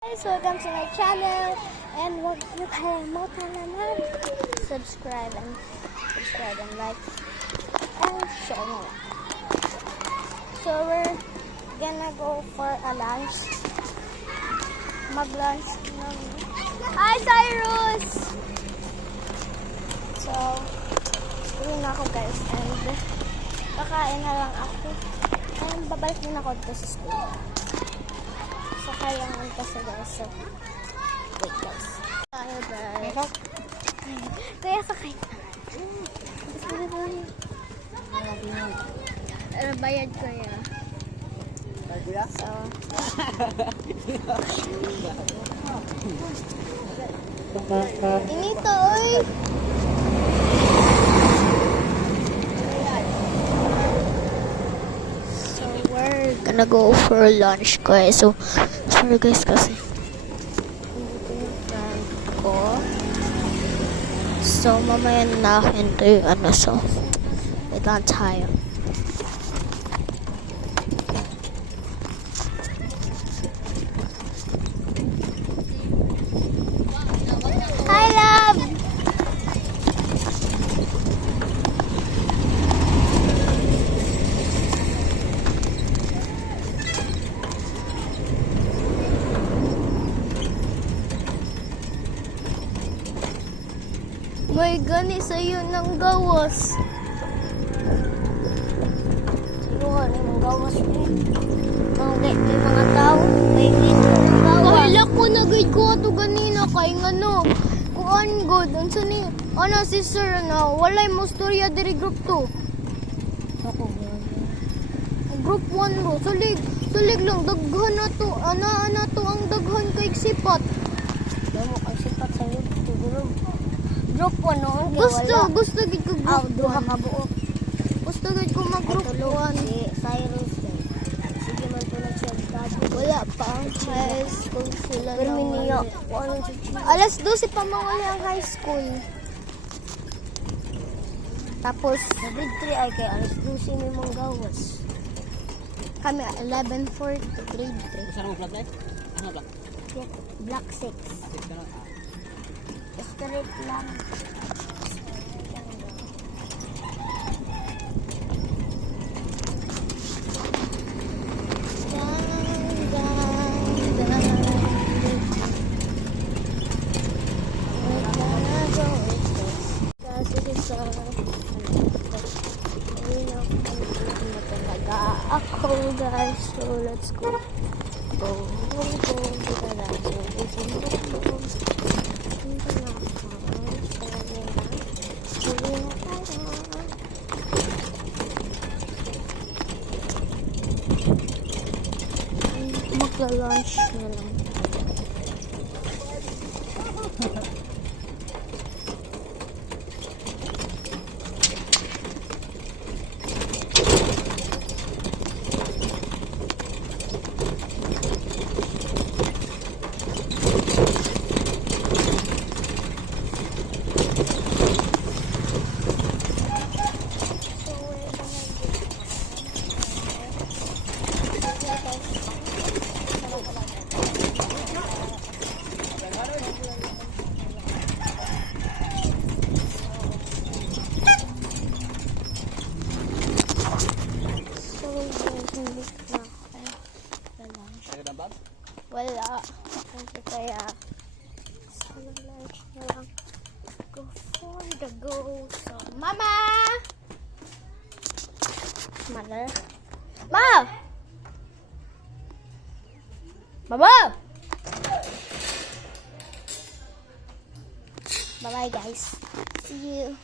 Guys, welcome to my channel and huwag niyo kalimutan na subscribe and like and share mo. So we're gonna go for a lunch. Mag-lunch ng... Hi, Cyrus! So, uwi na ako guys and kakain na lang ako and babalik din ako dito sa school. So, kailangan kasi guys. So, wait guys. Tayo guys. Kaya sakay na. Bayad ko yan. So, inito oy. So, we're gonna go for lunch guys. So, sorry guys kasi nandito yung friend ko. So, mamaya na hinto yung ano. So, wait lang tayo. Hi, love! May gani sa'yo ng gawas. Sa'yo nga ni mga gawas eh. May mga tao. May ng gawas. Kahila ko na guide ko ito ganina. Kaya nga no. Kuan good. Unsa ni? Ano si sir na? Walay mo storya diri group 2. Ako group 1 ro. Sulig lang. Daghan na to. Ana to ang daghan kay sipat. Damo kay sipat sa'yo. Group 1 noon. Gusto gid ko group 1. Duha ka buo. Gusto gid ko mag group 1. Si Cyrus. Sige man ko na siya. Wala pa ang high school sila. Perminio. Alas 12 pa mawala ang high school. Tapos grade 3 ay kay alas 12 may mga gawas. Kami 11:40 grade 3. Saan mo vlog live? Ano vlog? Black 6. Straight lang. Ako guys, so let's go. Go. Magla-lunch na lang. Wala. Kasi kaya sa lunch na lang. Go for the go. So, Mama! Mother? Ma! Mama! Bye-bye guys. See you.